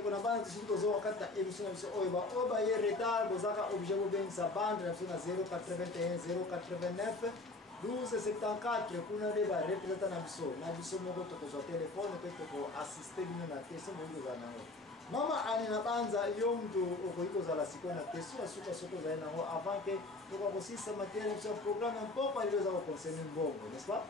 kuna bana tishiko zo wakati emission biso oba ye retard bozaka objet bo ben sa bande na 081 089 1274 kuna deba representa na biso moko to ko telefone pe to ko assister bino na question mo za nango mama ani na banza yo mtu okoiko za la siko na question suka soko za nango avant que to ko sisa matière sur programme un peu pas les avoir concerné bongo n'est-ce pas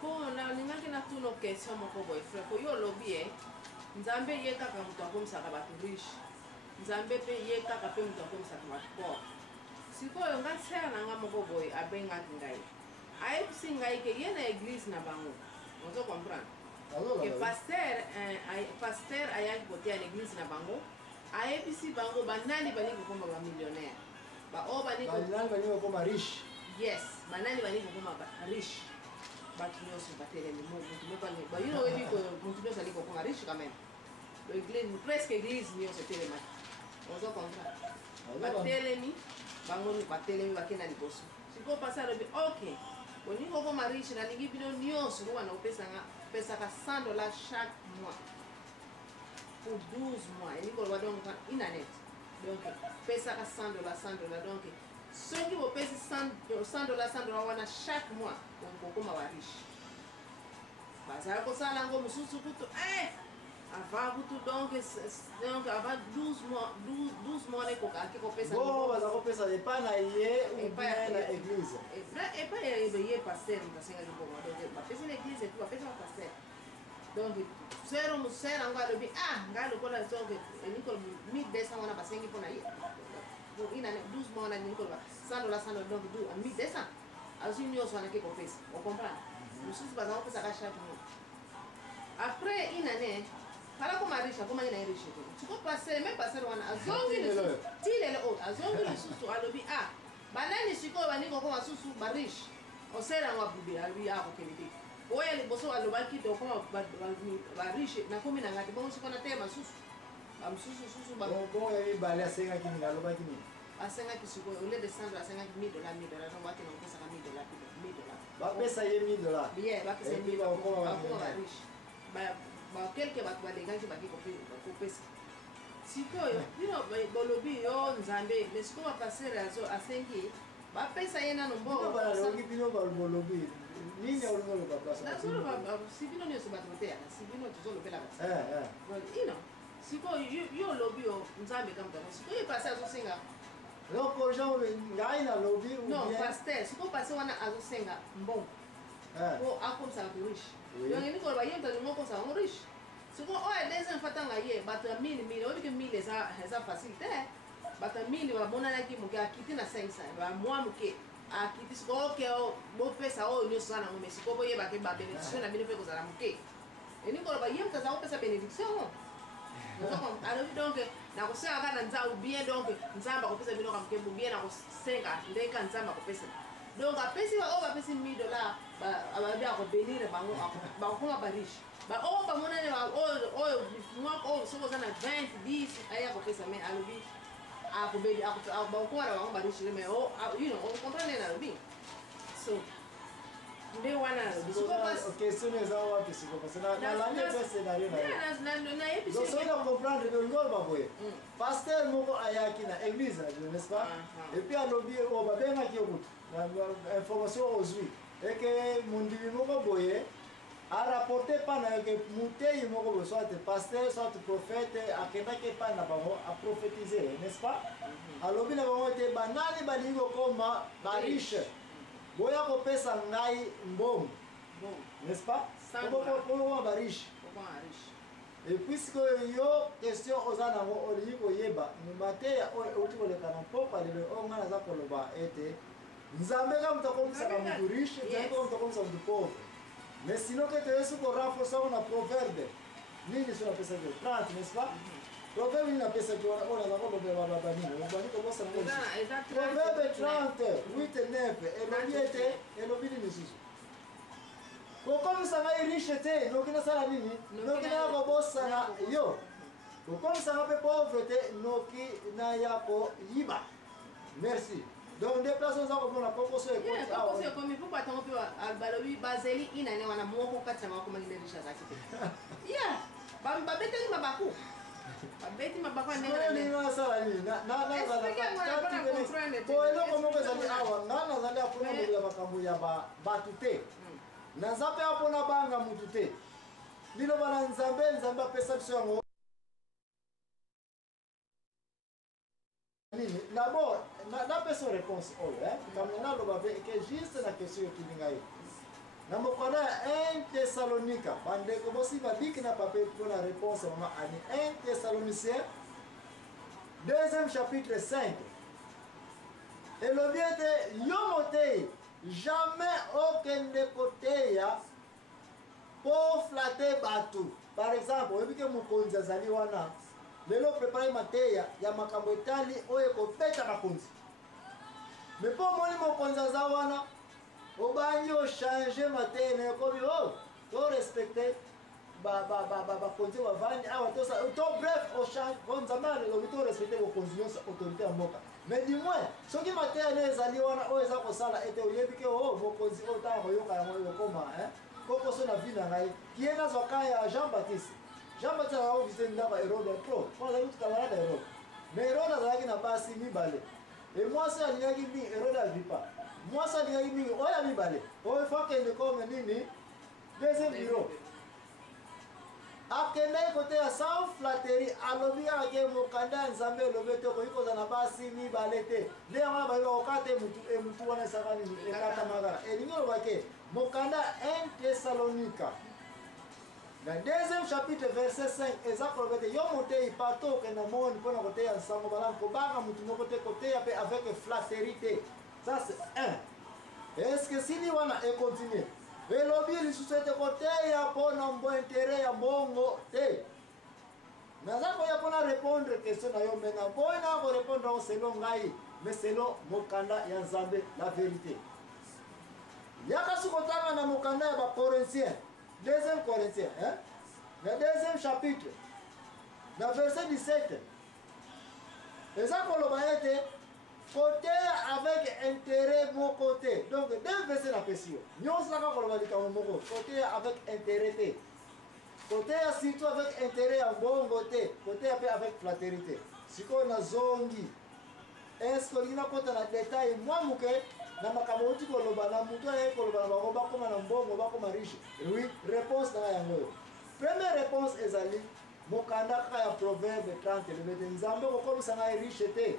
ko na ninga na tuno question moko boy frère ko yo lobby Nzambe yeka kaka mtu akomsaka batu riche. Nzambe pe yeka kaka pe mtu akomsaka batu poor. Sikoyo ngasera nanga moko boy abenga ngai. Aipsi ngai ke yena église na bango. Ozo comprendre. Que pasteur ayaki kote na église na bango. Aipsi bango banani bani ko koma ba millionnaire. Ba o bani ko koma riche. Yes, banani bani ko koma riche. Batulioso batelemi mokane ba yino webi ko mutulioso ali ko ko riche quand même l'église presque église ni on se telema on se comprend batelemi bango batelemi bakena liboso siko pasa lobi OK boni ko ko riche na lingi bino nyonso ko wana opesa ka $100 chaque mois pour 12 mois et ko wa donc inanet donc pesa ka $100 donc ceux qui vont payer $100 wana chaque mois donc comment va riche bazala ko sala ngo mususu kutu avant kutu donc avant 12 mois les koka ki ko pesa bon bazala ko pesa de pas na ye ou bien na église et pas ye pasteur ndasenga ko donc ba pesa na église et ba pesa na pasteur donc zero musera ngalo bi ngalo ko la zonge ni ko 1200 wana basengi pona ye il a 12 mois, $100 donc 1200. Alors, il y a un qui compte. On comprend. Nous sommes pas en train de chaque mois. Après une année, par rapport à riche, comment il est riche? Tu peux passer, même passer loin. À Zongi, il est haut. À Zongi, le sous à l'objet. Banani, si quoi, on est comme un sous riche. On sert à moi, à lui, à Okélé. Oui, les bossons à l'objet qui doit riche. N'a comme un gâteau, bon, c'est qu'on a thème à sous. Bon, il va aller à 5 ans, à 5 ans, au lieu de descendre à $50,000, on va tenir ça à $1,000. Va payer ça $1,000. Bien, va payer $1,000. Riche. Quelques bâtiments des gens qui vont couper ça. Si quoi, bon lobby, Nzambe, mais ce qu'on va passer à 5 ans, va payer ça y en a un bon. On va le lobby. Nini au niveau de la place. Si vous n'avez pas de terre, si vous n'avez pas de terre, siko yo lobby o Nzambe kama tano siko yi passer azo senga loko jean ngai na lobby ou non bien pasteur siko passer wana azo senga mbon ko akom sa riche donc ni ko ba yenta ni moko sa riche siko o e des fatanga ye bata 1000 o bi ke 1000 eza facile te bata 1000 ba mona na ki mo ka kiti na 500 ba moi mo ke a kiti siko ke o bo pesa o nyo sana mo siko bo ye ba ke ba benediction na bino pe ko za mo ke ni ko ba yenta za o pesa benediction. Alors donc na ko sala kana nzao bien donc nzamba ko pesa bino kamke bien na ko senga ndeka nzamba ko pesa donc apesi ba o ba pesi $1,000 ba ababia ko benir bango ba ko ba riche ba o ba mona ne ba o moi o so za na 20 10 aya ko pesa mais alobi a ko be a ko ba ko ra ba riche mais o you know on comprendre na lobi so nde wana question eza wapi siko parce que na la ligne scénario na donc ça va comprendre le ngol ba boye pasteur moko ayaki na église n'est-ce pas et puis alobi o ba benga ki okutu na information ozwi et que mundi moko boye a rapporté pas na que mutei moko bo soit pasteur soit prophète akendaki pas na bango a prophétiser n'est-ce pas alobi na bango te banani balingo koma ba riche boya ko pesa ngai mbongo n'est-ce pas pour ba riche et puisque yo question ozana ngo oli ko yeba ni mateya o tiko le kana popa le o ngana za ko loba ete nzambe ka mtako msaka mtu riche nzambe ka mtako msaka mtu pauvre mais sinon que tu es pour renforcer on a proverbe nini sur la pesa de 30 n'est-ce pas proverbe ina pesa kwa ona za ko loba baba nini bani ko bosa ngo proverbe 30 8 et 9 et lo bidi misusu ko comme ça va riche te no kina sala nini no kina ko bosa na yo ko comme ça va pauvreté no ki na ya ko yiba merci donc déplaçons ça comme la proposition est quoi proposition comme pour pas tomber à balobi bazeli ina ne wana moko kati na mako mali riche za kite yeah ba beteli mabaku Babeti mabako ndenge na sala ni na po eloko moko ezali awa nga nazali apona mokola makambo ya bato te naza mpe apona banga mutu te liloba na nzambe apesa biso yango nini d'abord napesa réponse oyo kamwe naloba mpe eke juste na question yokili ngai na mokolo ya 1 Thessalonica bandeko bosimba biki na papier mpona réponse mama ani 1 Thessaloniciens 2e chapitre 5 elobi ete yo motei jamais okende koteya po flate bato. Par exemple oyebi ke mokonzi azali wana lelo prepare mateya ya makambo etali oyo ekobeta bakonzi me mpo omoni mokonzi aza wana obangi ochange mateya na ekomi to respecte bakonzi bavandi awa to bref nzambe alobi to respecte bokonzi nyonso autorité ya mboka mais du moins soki mateya ne ezali wana oyo eza kosala ete oyebi ke mokonzi oyo ntango koyoka yango ekokoma kokoso na vi na ngai kiye nazwa ka ya Jean-Baptiste azalaki visite ndako Herode trop mpo azalaki kutukala na Herode mais Herode azalaki na basi mibale e mwasi alingaki mingi Herode Agripa mwasi alingaki mingi oyo ya mibale oyo fo akende kome nini deuxième bureau akendaki kote ya sans flatterie alobi ake mokanda ya nzambe elobi te okoki kozala na basi mibale te nde yango na bayiba okata emutu wana esaka nini ekatamaka elingi olobake mokanda 1 Thessalonica na 2e chapitre verset 5 eza koloba ete yo motei parto okenda moni mpona koteya nsango malamu kobanga mutu moko te koteya mpe avec flatterie te ça c'est 1 est ce que sili wana econtinue elobi lisusu ete koteya mpona mbo intere ya mbongo te naza koya mpona répondre question na yo mena boyi na korépondre yango selo ngai mais selo mokanda ya nzambe la vérité yaka si kotanga na mokanda ya bacorinthiens 2e Corinthiens na 2e chapitre na verset 17 eza koloba ete koteya avec intérêt moko te donc deux verset napesi yo nyonso naka koloba likambo moko koteya avec intérêt te koteya surtout avec intérêt ya mbongo te koteya mpe avec flatterie te sikoyo nazongi eske olingi nakota na detail mwa moke na makambo outi koloba na mutu ayei koloba na bango bakoma na mbongo bakoma riche oui réponse nanga yango oyo première réponse ezali mokanda kaka ya proverbe 30 elobete nzambe okokomisa ngai riche te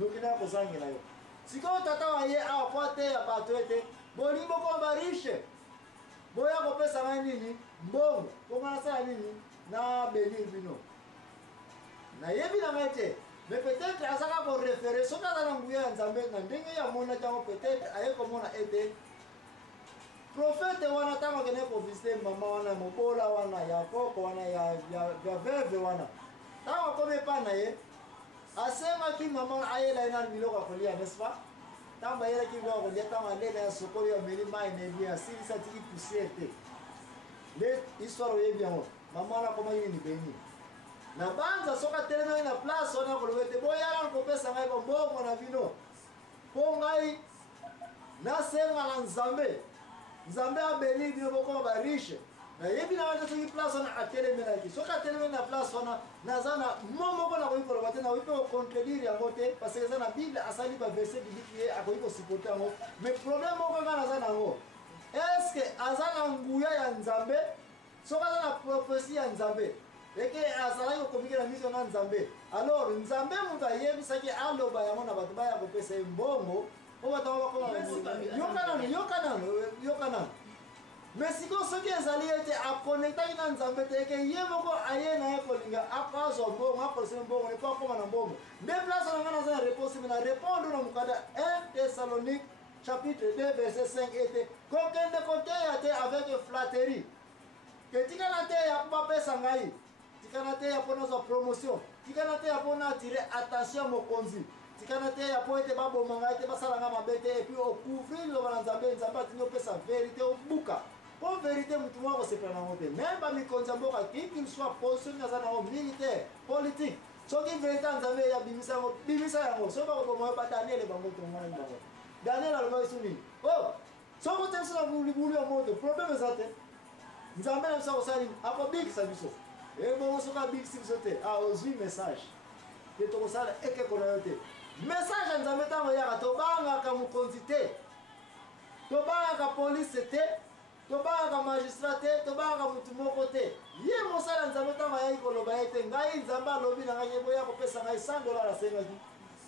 noki naya kozangela yo sikoyo tata waye awa po ateya bato ete bolingi bokoma bariche boya kopesa ngai nini mbongo mpongo nasala nini na benir bino nayebi na ngai te mais peut-être azaka korefere soki aza na nguya ya nzambe na ndenge ye amonaki yango peut-être aye komona ete profete wana ntango akende kovisite mama wana ya mobola wana ya koko wana ya veve wana ntango akomi epa na ye asengaki mama ayela ye nani biloko ya kolia n'est-ce pas ntango bayelaki biloko ya kolia ntango alele ya sokoli ameli mai na elie asilisa tiki poussière te nde histoire oyebi yango mama wana akomaki nini beni na banza soki atelemaki na place wana koloba ete boyala kopesa ngai bombongo na bino mpo ngai nasenga na nzambe abeli bino bokoma bariche nayebi na wana soki place wana atelemelaki soki atelemaki na place wana naza na mo moko nakoki koloba te nakoki mpe kocontredire yango te parce que eza na bible asali baverset biblike ye akoki kosupporte yango mais problème moko ngai naza nango estce aza na nguya ya nzambe soki aza na prophesie ya nzambe eke azalaki kokomikela miso na nzambe alors nzambe moto ayebisaki aloba yango na bato baya kopesa ye mbongo po bato yango bakoma yoka nano mais sikoyo soki ezali ete akonektaki na nzambe te eke ye moko aye na ye kolinga azwa mbongo akolesa mbongo epo akoma na mbongo nde place nanga naza na réponse me na répondre na mokanda 1 Thessalonique chapitre 2 verset 5 ete kokende koteya te avec flatterie ke tikana te ya po bapesa ngai tikana te ya po nazwa promotion tikana te ya po na atire attention mokonzi tikana te ya po ete baboma ngai te basala nga mabe te epuis ocouvrir liloba na nzambe atindi opesa vérité obuka po vérité mutu moko akosepela nango te même bamikonzi ya mboka qu'il soit poste soki aza nango militaire politique soki vérité ya nzambe eya bimisa yango soki bakoboma yo badaniele bango tongwana bango daniel alobaki so nini soki otekisa na libulu ya moto problème eza te nzambe na biso akosala nini akobikisa biso Et bon, on se va big sur sauter. Ah, aujourd'hui, message. Et tout ça, et que qu'on a été. Message, nous avons mis en yara, tobanga ka mukonzite, tobanga ka police te, tobanga ka magistrat te, tobanga ka mutu moko te. Ye mosala nous avons mis en yara koloba ete ngai nzamba lobi na ngai boya ko pesa ngai $100 asengaki.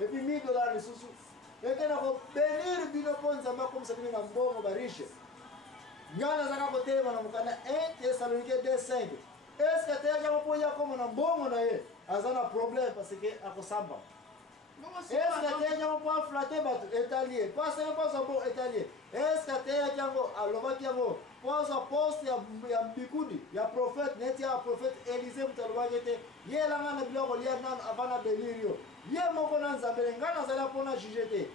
Et puis $1000 lisusu. Et que na ko benir bino po nzamba comme ça bino na mbongo barishe. Ngana zaka ko tele bana mukana 1 Thessaloniciens 2:5. Est-ce que tu as pour ya comme na mbongo na ye azana problème parce que akosamba. Est-ce que tu as pour flatter bato italien parce que pas bon italien. Est-ce que tu as jango aloba kiango poza poste ya mbikudi ya prophète neti ya prophète Élisée mutaloba gete ye langa na biloko lia nan avana belirio ye moko na nzambele ngana zala pona jugete.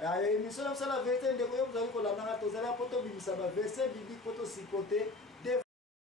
Émission na la vérité ndeko yo muzali ko landa to zala poto bibisa ba verset biblique poto sikote